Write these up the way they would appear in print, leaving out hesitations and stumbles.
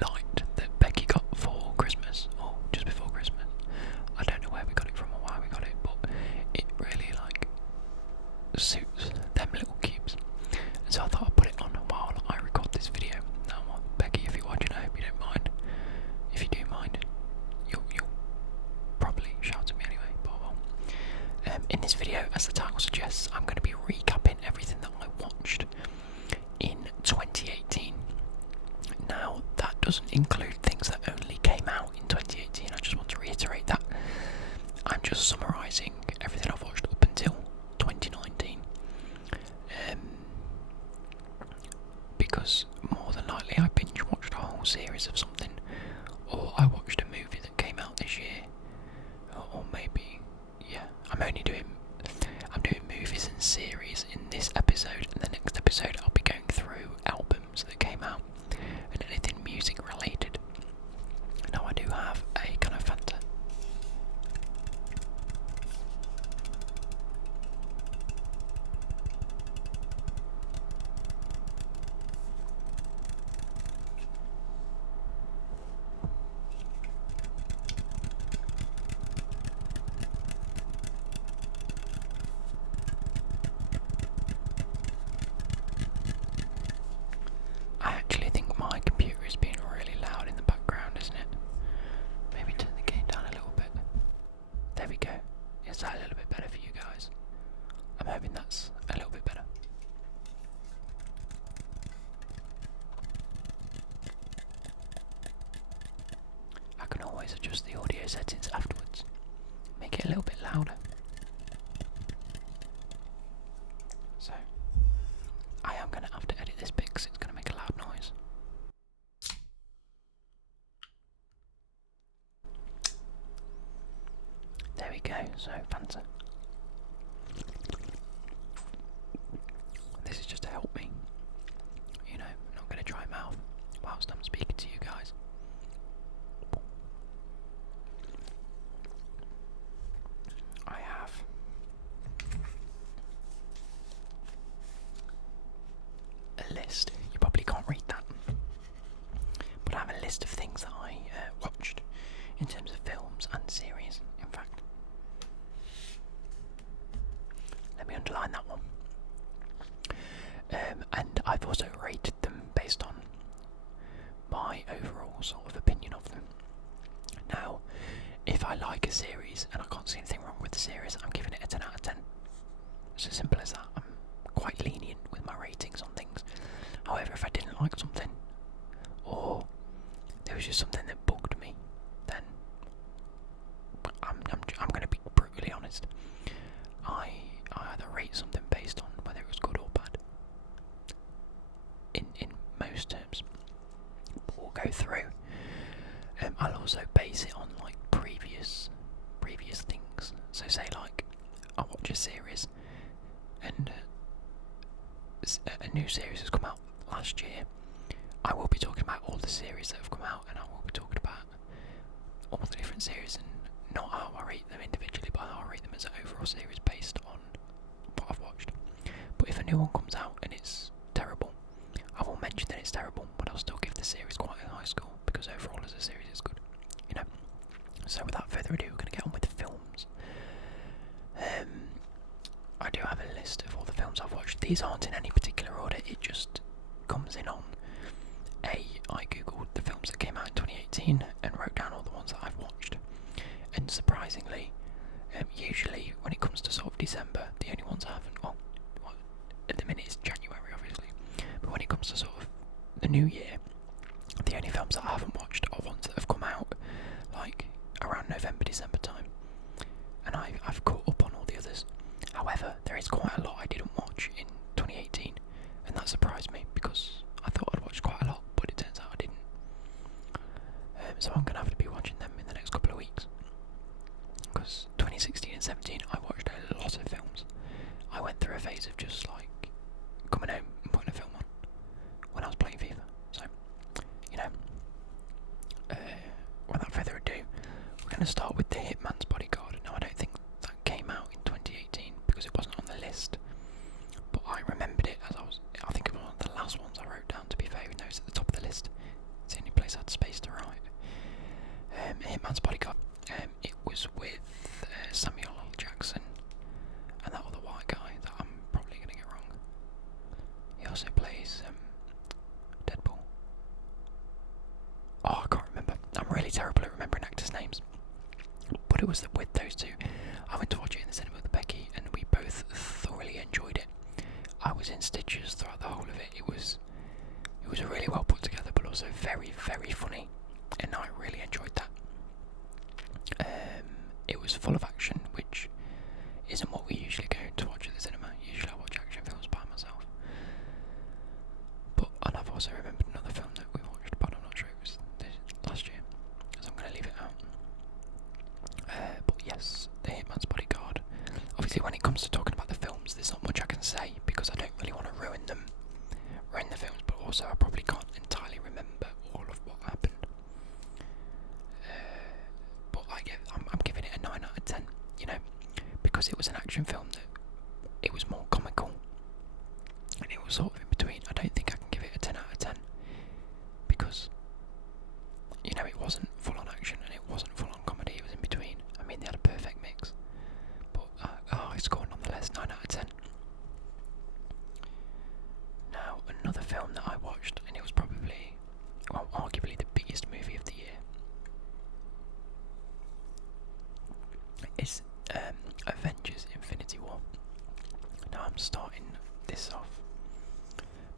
light that Becky got for Christmas, or just before Christmas. I don't know where we got it from or why we got it, but it really like suits them little cubes. And so I thought I'd put it on while I record this video. Now, Becky, if you're watching, I hope you don't mind. If you do mind, you'll probably shout at me anyway, but well. In this video, as the title suggests, I'm going to be recapping everything that I watched in 2018. Now, that doesn't include things that only came out in 2018. I just want to reiterate that. I'm just summarising everything I've watched up until 2019. Because more than likely I binge watched a whole series of something, or I watched a movie that came out this year, or maybe, yeah, I'm doing movies and series in this episode, and the next episode I'll be going through albums that came out and anything music related. Now I do have a kind of Fanther. I actually think my computer is being really loud in the background, isn't it? Maybe turn the gain down a little bit. There we go. Is that a little bit better for you guys? I'm hoping that's a little bit better. I can always adjust the audio settings afterwards. Make it a little bit louder. So, I am going to have to edit this bit because it's going to make a loud noise. There we go, so Panther. This is just to help me, not going to dry mouth whilst I'm speaking to you guys. I have a list. You probably can't read that, but I have a list of things that I watched in terms of films and series. In fact, let me underline that one. And I've also rated them based on my overall sort of opinion of them. Now, if I like a series and I can't see anything wrong with the series, I'm giving it a 10 out of 10. It's as simple as that. I'm quite lenient with my ratings on things. However, if I didn't like something, or there was just something that bugged me, then I'm going to be brutally honest. I either rate something based on whether it was good or bad. In most terms, we'll go through. I'll also base it on like previous things. So say like I watch a series, and a new series has come out last year. I will be talking about all the series that have come out, and I will be talking about all the different series, and not how I rate them individually, but how I rate them as an overall series based on what I've watched. But if a new one comes out and it's terrible, I will mention that it's terrible, but I'll still give the series quite a high score, because overall as a series it's good, So without further ado, we're going to get on with the films. I do have a list of all the films I've watched. These aren't in any particular order, it just comes in on I googled the films that came out in 2018 and wrote down all the ones that I've watched. And surprisingly, usually when it comes to sort of December, the only ones I haven't, well, at the minute it's January obviously, but when it comes to sort of the new year, the only films that I haven't watched are ones that have come out like around November, December time, and I've caught up on all the others. However, there is quite a lot I didn't watch in 2018, and that surprised me because I thought I'd watched quite a lot, but it turns out I didn't. So I'm going to have to be watching them in the next couple of weeks, because 2016 and 17 I watched a lot of films. I went through a phase of just like coming home and putting a film on when I was playing FIFA. So, without further ado, we're going to start with The Hitman's Bodyguard. Now, I don't think that came out in 2018 because it wasn't on the list, but I remembered it as I think it was one of the last ones I wrote down, to be fair, even though it's at the top of the list. It's the only place I Hitman's Bodyguard. It was with Samuel L. Jackson and that other white guy that I'm probably going to get wrong. He also plays Deadpool. Oh, I can't remember. I'm really terrible at remembering actors' names. But it was with those two. I went to watch it in the cinema with Becky, and we both thoroughly enjoyed it. I was in stitches throughout the whole of it. It was really well put together, but also very, very funny, and I really enjoyed that. It was full of action, which isn't what we usually go to watch at the cinema. Usually I watch action films by myself. And I've also remembered another film that we watched, but I'm not sure it was last year, so I'm going to leave it out. But yes, The Hitman's Bodyguard. Obviously, when it comes to talking about the films, there's not much I can say because I don't really want to ruin the films, but also I probably can't entirely remember all of what happened. But I'm giving it a 9 out of 10, because it was an action film that it was more comical, and it was sort of in between. I don't think I can give it a 10 out of 10 because, it wasn't full on action and it wasn't full on comedy. It was in between. I mean, they had a perfect mix. But I scored nonetheless 9 out of 10. Now, another film that I watched, and it was probably, arguably the biggest movie of the year, is Avengers Infinity War. Now, I'm starting this off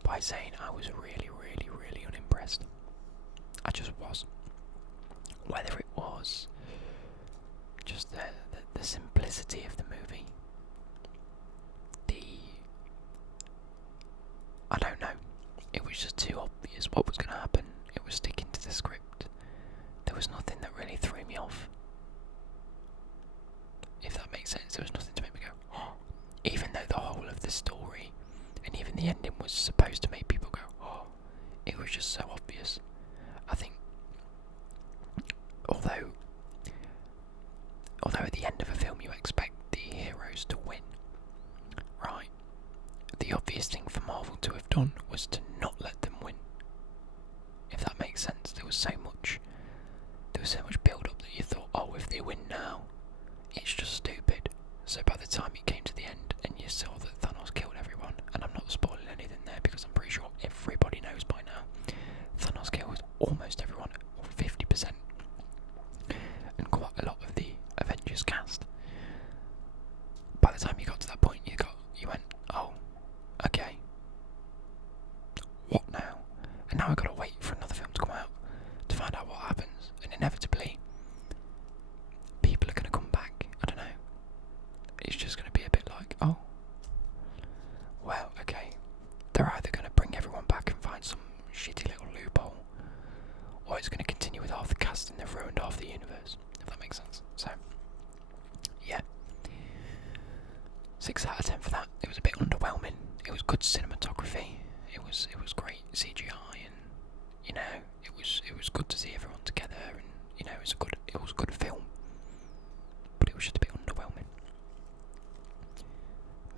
by saying I was really, really, really unimpressed. I just was. Whether it was just the simplicity of the movie, I don't know, it was just too obvious what was going to happen. It was sticking to the script. There was nothing that really threw me off, if that makes sense. There was nothing to make me go, oh. Even though the whole of the story and even the ending was supposed to make people go, oh, it was just so obvious. I think, although at the end of a film you expect the heroes to win, right? The obvious thing for Marvel to have done was to not let them win. If that makes sense, there was so much build up that you thought, oh, if they win now, it's just stupid. So by the time it came to the end and you saw that Thanos killed everyone, and I'm not spoiling anything there because I'm pretty sure everybody knows by now, Thanos killed almost everyone, or 50%, and quite a lot of the Avengers cast. By the time you got to that point, you went, oh, okay, what now? And now I've got to wait for another film to come out to find out what happens, and inevitably people are going to come back. I don't know, it's just going to be a bit like, oh, well, okay, they're either going to bring everyone back and find some shitty little loophole, or it's going to continue with half the cast and they've ruined half the universe, if that makes sense. So yeah, 6 out of 10 for that. It was a bit underwhelming. It was good cinematography. It was great CGI, and it was good to see everyone together, and it was a good film. But it was just a bit underwhelming.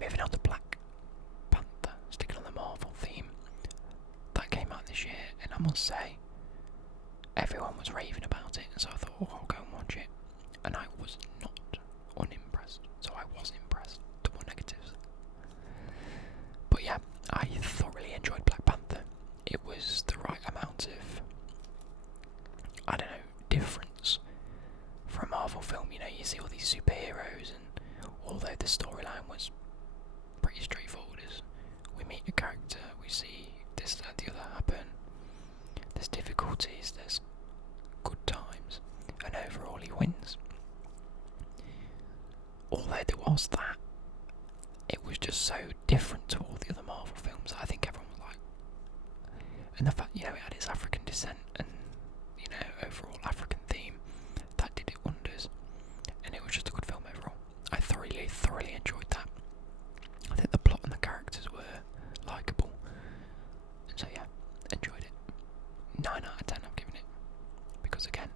Moving on to Black Panther, sticking on the Marvel theme. That came out this year, and I must say, everyone was raving about it, and so I thought, oh, I'll go and watch it. And I was not unimpressed. So I was impressed. Double negatives. But yeah, I thoroughly enjoyed Black Panther. It was the right amount of, I don't know, difference for a Marvel film. You see all these superheroes, and although the storyline was pretty straightforward, as we meet a character, we see this, that, the other happen. There's difficulties, there's good times, and overall he wins. Although there was that, it was just so different to all the other Marvel films. I think everyone was like, and the fact, it had its African descent and, overall African theme, that did it wonders, and it was just a good film overall. I thoroughly enjoyed that. I think the plot and the characters were likeable, and so yeah, enjoyed it. 9 out of 10 I'm giving it, because again,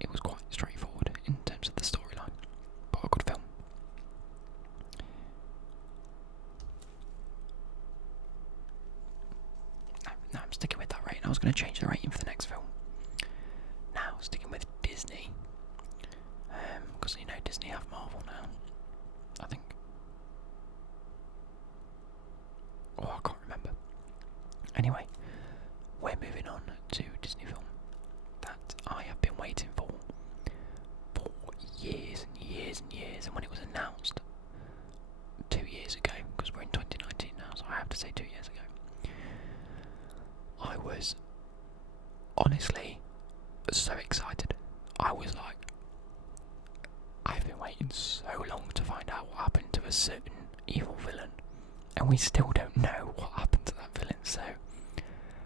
it was quite straightforward in terms of the storyline, but a good film. No, I'm sticking with that rating. I was going to change the rating for the next film. Now, sticking with Disney. Disney have Marvel now? I think. Oh, I can't remember. Anyway, we're moving on to Disney film that I have been waiting for years and years and years, and when it was announced 2 years ago, because we're in 2019 now, so I have to say 2 years ago, I was honestly so excited. I was like, I've been waiting so long to find out what happened to a certain evil villain, and we still don't know what happened to that villain, so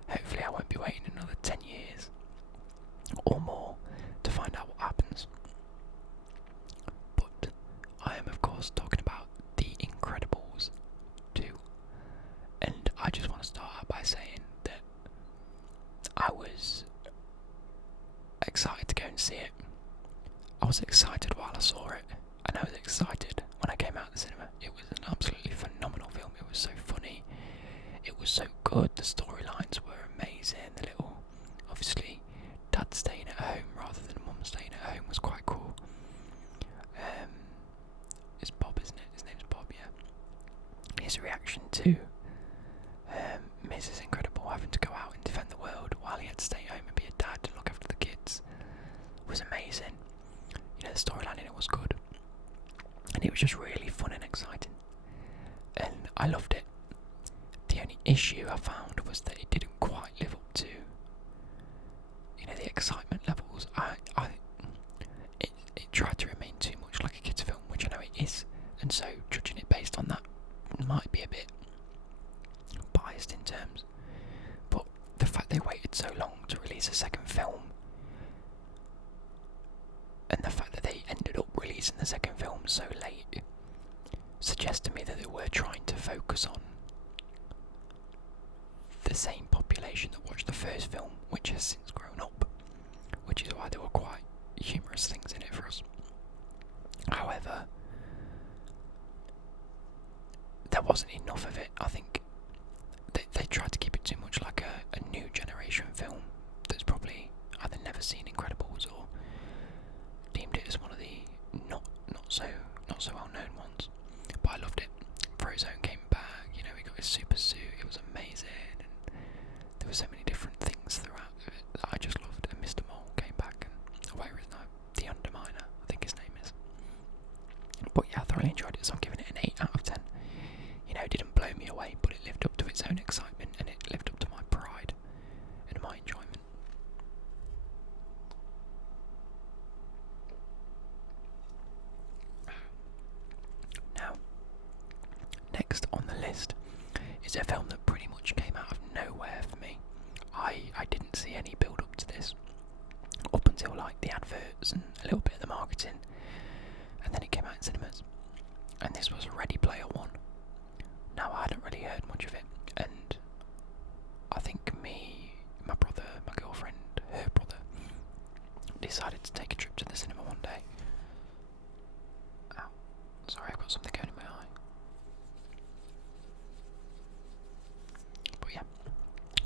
hopefully I won't be waiting another 10 years or more to find out what happens. But I am of course talking about The Incredibles 2, and I just want to start out by saying that I was excited to go and see it. I was excited while I saw it, and I was excited when I came out of the cinema. It was an absolutely phenomenal film. It was so funny, it was so good, the storylines were amazing, the little, obviously, dad staying at home rather than mum staying at home was quite cool. It's Bob, isn't it? His name's Bob, yeah. His reaction to Mrs. Incredible having to go out and defend the world while he had to stay home and be a dad and look after the kids was amazing. You know, the storyline in it was good, and it was just really fun and exciting, and I loved it. The only issue I found was that it didn't quite live up to, you know, the excitement levels. It tried to remain too much like a kids' film, which I know it is, and so judging it based on that might be a bit biased in terms. But the fact they waited so long to release a second film, and the fact that they ended up releasing the second film so late, suggests to me that they were trying to focus on the same population that watched the first film, which has since grown up, which is why there were quite humorous things in it for us. However, there wasn't enough of it. I think they tried to keep it too much like a new generation film that's probably either never seen Incredibles or deemed it as one of the not so well known ones. But I loved it. Frozone came back, you know, he got his super suit, it was amazing, and there were so many different things throughout it that I just loved. And Mr. Mole came back, and whatever his name, the Underminer, I think his name is. But yeah, I thoroughly enjoyed it, so I'm giving it an 8 out of 10. You know, it didn't blow me away, but it lived up to its own excitement, and it lived up to my pride and my enjoyment. Now, next on the list is a film that pretty much came out of nowhere for me. I didn't see any build up to this up until like the adverts and a little bit of the marketing, and then it came out in cinemas, and this was Ready Player One. Now, I hadn't really heard much of it, and I think me, my brother, my girlfriend, her brother, decided to take a trip to the cinema one day. Ow, sorry, I've got something going in my eye. But yeah,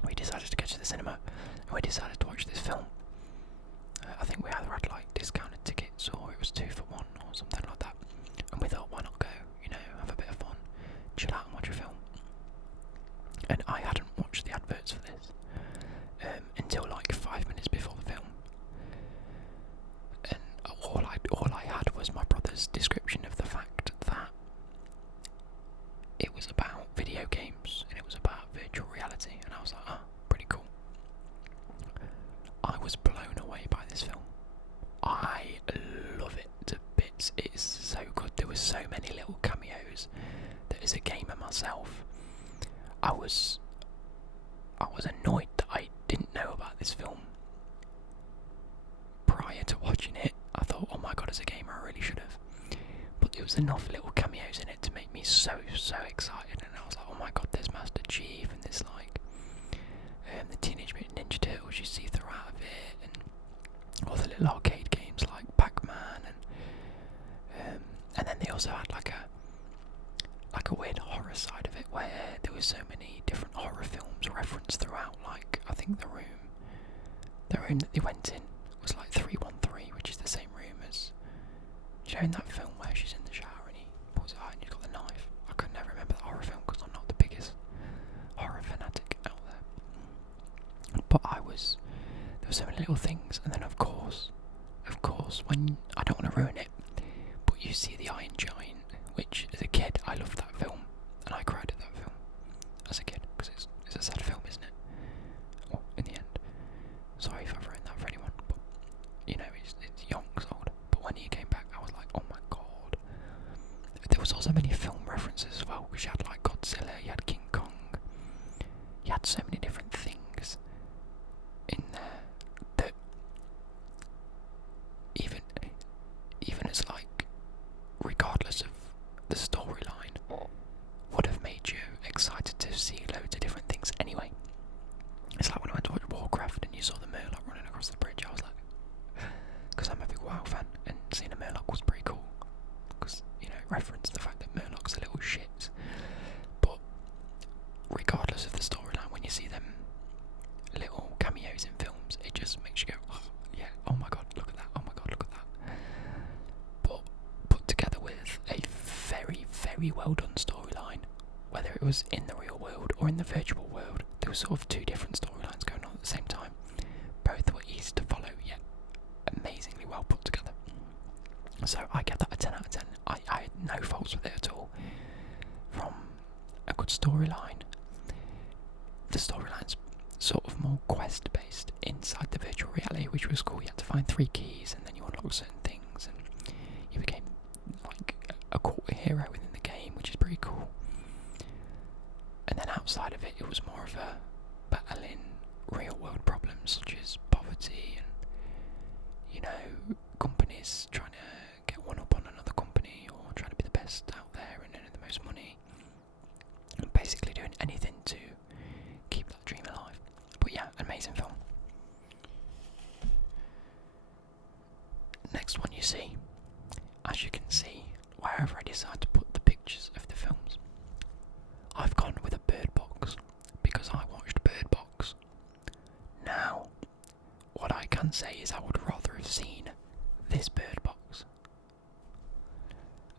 we decided to go to the cinema, and we decided to watch this film. I think we either had like discounted tickets, or it was 2 for 1 or something like that, and we thought, why not go, you know, have a bit of fun, chill out and watch a film. And I hadn't watched the adverts for this until like 5 minutes before the film, and all I had was my brother's description of the fact that it was about video games and it was about virtual reality, and I was like, ah, pretty cool. I was blown away by this film. I love it to bits. It is so good. There were so many little cameos that as a gamer myself, I was annoyed that I didn't know about this film prior to watching it. I thought, oh my god, as a gamer I really should have. But there was enough little cameos in it to make me so excited, and I was like, oh my god, there's Master Chief, and there's like the Teenage Mutant Ninja Turtles you see throughout of it, and all the little arcade games like Pac-Man, and then they also had like a weird horror side of it, where there were so many different horror films referenced throughout. Like, I think the room that they went in was like 313, which is the same room as, do you know, in that film there were so many little things, and then of course, when I don't want to ruin it, but you see the Iron Giant, which as a kid I loved that film, and I cried at that film as a kid because it's a sad film, isn't it? Well, in the end, sorry if I've ruined that for anyone, but you know, it's Yonk's old. But when he came back, I was like, oh my god. There was also many film references as well, because you had like Godzilla, you had King Kong, you had so many different things in there that even as like, regardless of the storyline, would have made you excited to see loads of different things anyway. It's like when I went to watch Warcraft and you saw the Murloc running across the bridge, I was like, because I'm a big WoW fan, and seeing a Murloc was pretty cool, because, you know, it referenced the fact that Murlocs are little shits. But regardless of the storyline, when you see them little cameos in films, it just makes you go, oh yeah, oh my god, look at that, oh my god, look at that. But put together with a very, very well done storyline, whether it was in the real world or in the virtual world, there were sort of two different storylines going on at the same time. Both were easy to follow, yet amazingly well put together. So I get that a 10 out of 10. I had no faults with it at all. From a good storyline, the storyline's sort of more quest based inside the virtual reality, which was cool. You had to find 3 keys and then you unlocked certain things, and you became like a cool hero within the game, which is pretty cool. And then outside of it, it was more of a battling real world problems such as poverty and, you know, companies trying to get one up on another company, or trying to be the best out there and earning the most money, and basically doing anything to keep that dream alive. But yeah, amazing film. Next one you see, as you can see, wherever I decide to put the pictures of the films, I've gone with a Bird Box, because I watched Bird Box. Now, what I can say is I would rather have seen this Bird Box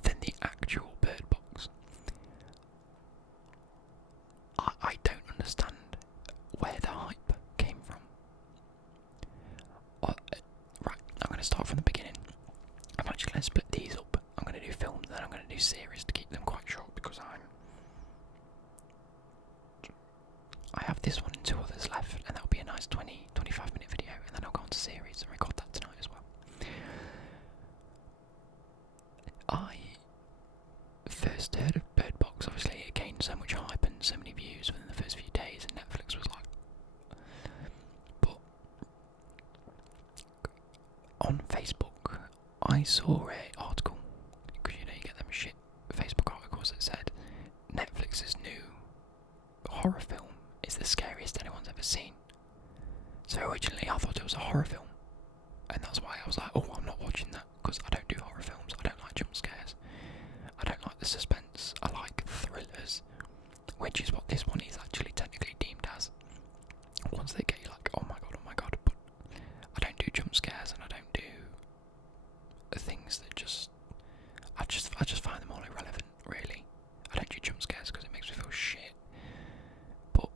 than the actual Bird Box. I don't understand where the hype came from. Right, I'm going to start from the beginning. I'm actually going to split these up. I'm going to do films, then I'm going to do series to keep them quite short, because I have this one and 2 others left, and that'll be a nice 20-25 minute video, and then I'll go on to series and record that tonight as well. I first heard of Bird Box, obviously it gained so much hype and so many views within the first few days, and Netflix was like, but on Facebook I saw an article, because you know you get them shit Facebook articles that said Netflix's new horror film is the scariest anyone's ever seen. So originally I thought it was a horror film, and that's why I was like, oh, I'm not watching that, because I don't do horror films. I don't like jump scares, I don't like the suspense, I like thrillers, which is what this one is actually technically deemed as. Once they get you like, oh my god, but I don't do jump scares, and I don't do things that I just find them all irrelevant, really. I don't do jump scares because it makes me feel shit, but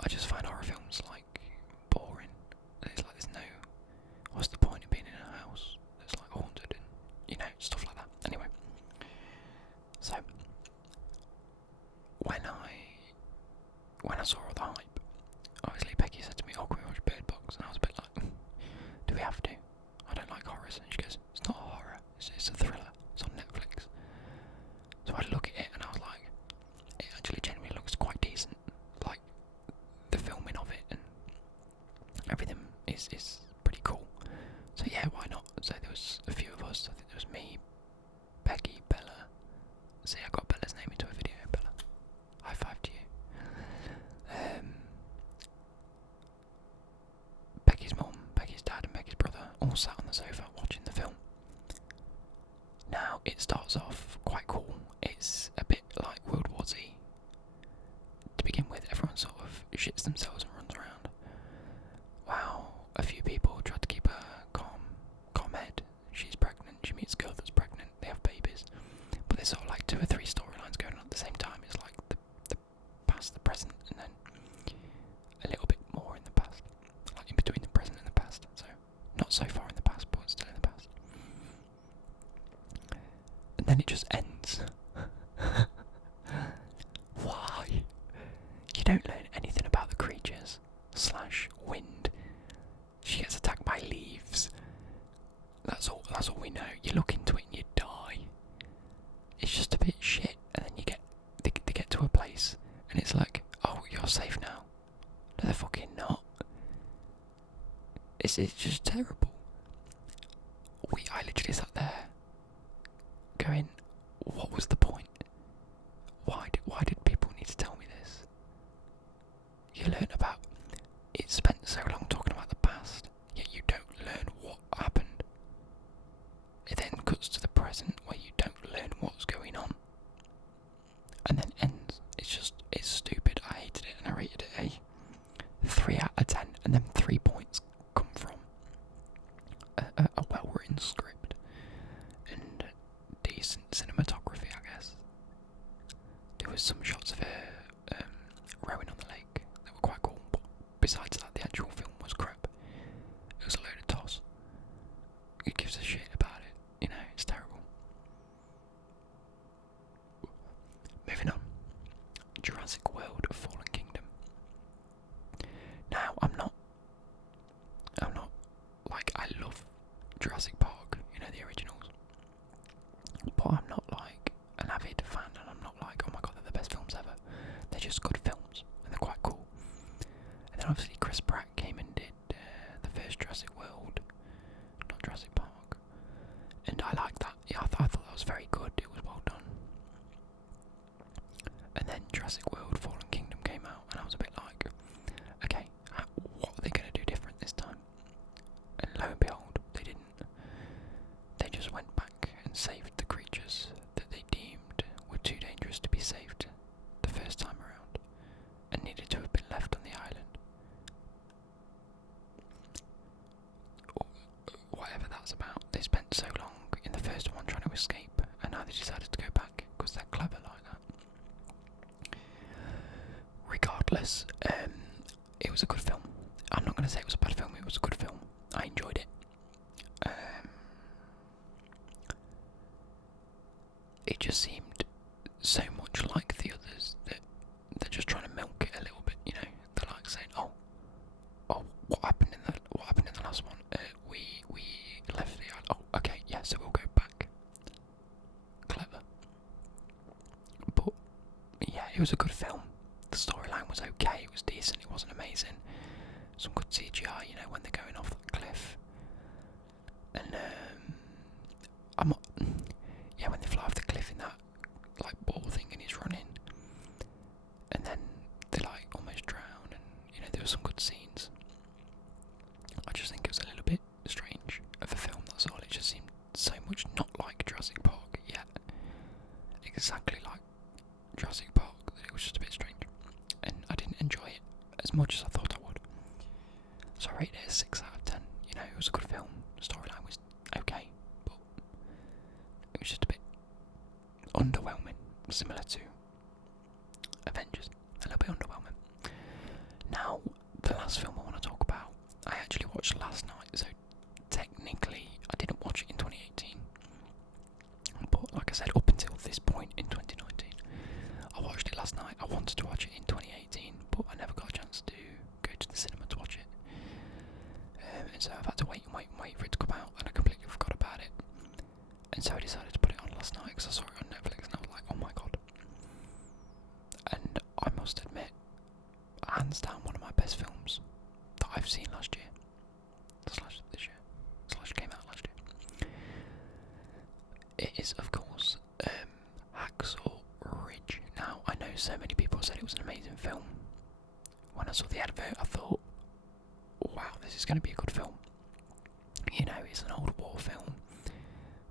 I just find horror films like boring. It's like there's no, what's the point of being in a house that's like haunted and, you know, stuff like that. Anyway, so when I saw all the hype, obviously Becky said to me, oh, can we watch Bird Box? And I was a bit like, do we have to? I don't like horrors. And she goes, it's not a horror, it's a thriller, it's on Netflix. So I look at it and I was like, it actually genuinely looks quite decent. Like, the filming of it and everything is pretty cool. So yeah, why not? So there was a few of us. I think there was me, Becky, Bella. See, I got Bella's name into a video. Bella, high five to you. Becky's mum, Becky's dad and Becky's brother all sat on the sofa watching the film. Now, it starts off quite cool. It's a bit like World War Z. To begin with, everyone sort of shits themselves and runs around. Wow, a few people try to keep her calm head. She's pregnant, she meets a girl that's pregnant, they have babies. But there's sort of like 2 or 3 storylines going on at the same time. It's like the past, the present, and then a little bit more in the past. Like in between the present and the just ends. Why? You don't learn anything about the creatures / wind. She gets attacked by leaves. That's all we know. You look into it and you die. It's just a bit shit, and then they get to a place and it's like, oh, you're safe now. No, they're fucking not. It's just terrible. I literally sat there going, what was the point? Why did people need to tell me this? You learn about it. Spent so long talking about the past, yet you don't learn what happened. It then cuts to the present where you don't learn what's going on, and then ends. It's stupid. I hated it, and I rated it a 3 out of 10, and then 3 points come from a well-written script and decent cinematography, I guess. There was some shots of her rowing on the lake that were quite cool, but besides that, the actual film was crap. It was a load of toss. Who gives a shit about it? You know, it's terrible. Moving on. Jurassic World: Fallen Kingdom. Now, I'm not like, I love Jurassic Park, you know, the originals, but I'm not like an avid fan, and I'm not like, oh my god, they're the best films ever. They're just good films, and they're quite cool. And then obviously Chris Pratt came and did the first Jurassic World, not Jurassic Park, and I liked that. Yeah, I thought that was very good. It was well done. And then Jurassic World: Fallen Kingdom came out, and I was a bit like, okay, what are they going to do different this time? And lo and behold, they didn't. They just went back and saved the creatures that they deemed were too dangerous to be saved the first time around, and needed to have been left on the island. Whatever that's about. They spent so long in the first one trying to escape, and now they decided to go back because they're clever like that. Regardless, it was a good film. I'm not going to say it was a bad film. It was a good film. I enjoyed it. It just seemed so much like the others that they're just trying to milk it a little bit. You know, they're like saying, "Oh, what happened in the last one? We left the island. Oh, okay, yeah, so we'll go back." Clever, but yeah, it was a good film. The storyline was okay. It was decent. It wasn't amazing. Some good CGI, you know, when they're going off that cliff. And when they fly off the cliff in that like ball thing and he's running, and then they like almost drown, and you know, there were some good scenes. I just think it was a little bit strange of a film, that's all. It just seemed so much not like Jurassic Park, yet exactly like Jurassic Park, that it was just a bit strange, and I didn't enjoy it as much as I thought I would. So I rated it a 6 out of 10. You know, it was a good film. The storyline was okay, but it was just a bit underwhelming, similar to Avengers. A little bit underwhelming. Now, the last film I want to talk about, I actually watched last night, so technically I didn't watch it in 2018. But like I said, up until this point in 2019, I watched it last night. I wanted to watch it in 2018, but I never got a chance to go to the cinema to watch it. And so I've had to wait for it to come out, and I completely forgot about it. And so I decided to put it on last night because I saw it on Netflix, and I was like, oh my god. And I must admit, hands down, one of my best films that I've seen last year. Slash this year. Slash came out last year. It is, of course, Hacksaw Ridge. Now, I know so many people said it was an amazing film. When I saw the advert, I thought, wow, this is going to be a good film. You know, it's an old war film.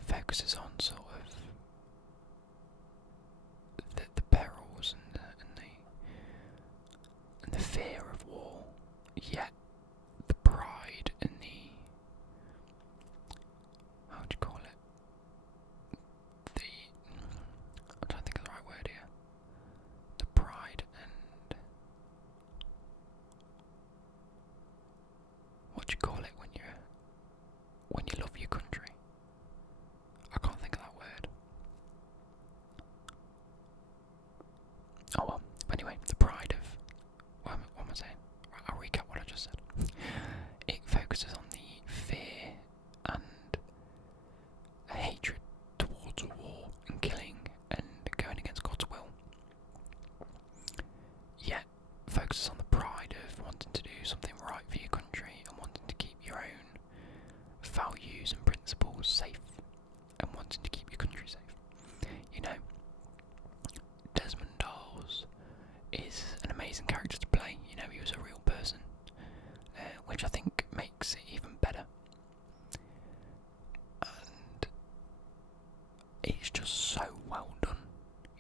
Focuses on sort of the perils and the fear of war, yet the pride and the, how would you call it? I'm trying to think of the right word here. The pride and, what do you call it when you love your country? I can't think of that word. yours safe and wanting to keep your country safe. You know, Desmond Doss is an amazing character to play. You know, he was a real person, which I think makes it even better. And it's just so well done.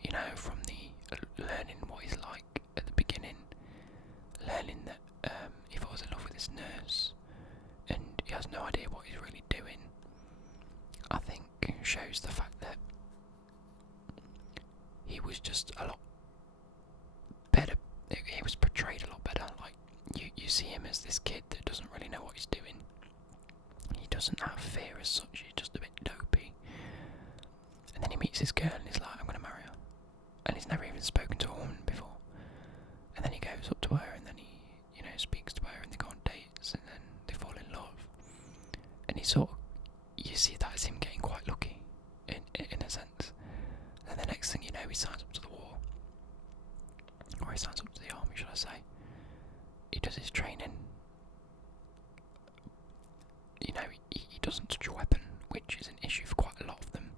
You know, from the learning what he's like at the beginning, learning that he falls in love with his nurse, and he has no idea what he's really doing. I think shows the fact that he was just a lot better. He was portrayed a lot better. Like you see him as this kid that doesn't really know what he's doing. He doesn't have fear as such. He's just a bit dopey. And then he meets this girl and he's like, I'm going to marry her. And he's never even spoken to a woman before. And then he goes up to her and then he, you know, speaks to her and they go on dates and then they fall in love. And he sort of, you see that as him getting quite lucky, in a sense. And the next thing you know, he signs up to the war. Or he signs up to the army, should I say. He does his training. You know, he doesn't touch a weapon, which is an issue for quite a lot of them.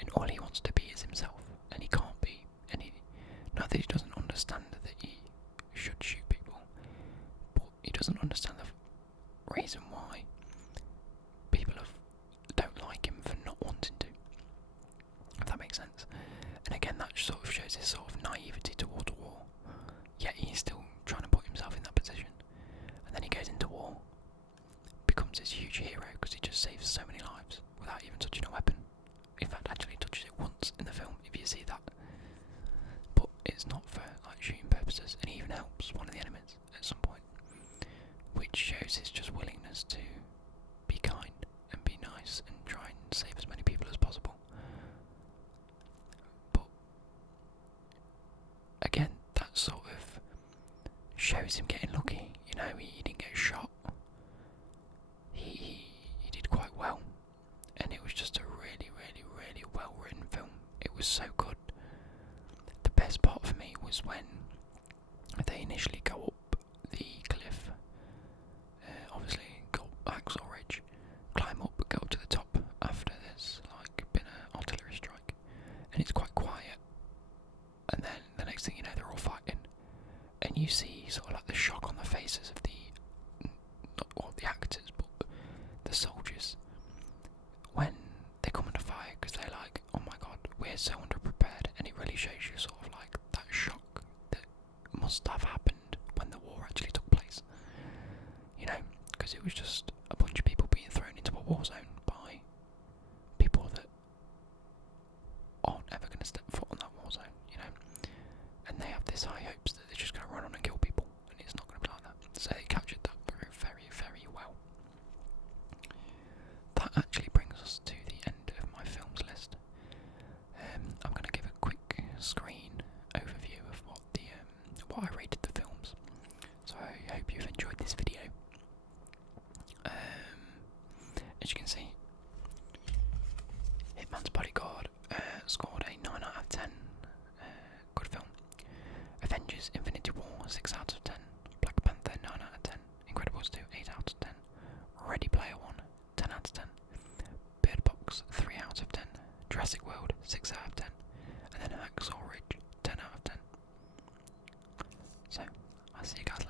And all he wants to be is himself. And he can't be. And not that he doesn't understand that he should shoot people, but he doesn't understand the reason why people don't like him for not wanting to. If that makes sense. And again, that sort of shows his sort of naivety towards war. Yet he's still trying to put himself in that position. And then he goes into war, becomes this huge hero because he just saves so many lives without even touching a weapon. In fact, actually touches it once in the film, if you see that. But it's not for like shooting purposes, and he even helps one of the enemies at some point, which shows his just willingness to be kind and be nice and try and save as many people as possible. But again, that sort of shows him getting lucky. You know, he didn't get shot. He did quite well, and it was just a really, really, really well written film. It was so good. The best part for me was when they initially go up the cliff. Obviously, go up Hacksaw Ridge, climb up, go up to the top after there's like been an artillery strike, and it's quite quiet. And then the next thing you know, they're all fighting, and you see sort of like the shock on the faces of not the actors, but the soldiers when they come under fire, because they're like, oh my god, we're so underprepared. And it really shows you sort of like that shock that must have happened when the war actually took place. You know, because it was just a bunch of people being thrown into a war zone by people that aren't ever going to step foot on that war zone, you know. And they have this high hopes that they're just going to run on and kill people, and it's not going to be like that. So they captured that very, very, very well. That actually brings us to the end of my films list. I'm going to give a quick screen overview of what I rated the films. So I hope you've enjoyed this video. As you can see, Hitman's Bodyguard scored a 9 out of 10. Good film. Avengers Infinity War, 6 out of 10. Black Panther, 9 out of 10. Incredibles 2, 8 out of 10. Ready Player One, 10 out of 10. Bird Box, 3 out of 10. Jurassic World, 6 out of 10. And then Hacksaw Ridge, 10 out of 10. So, I'll see you guys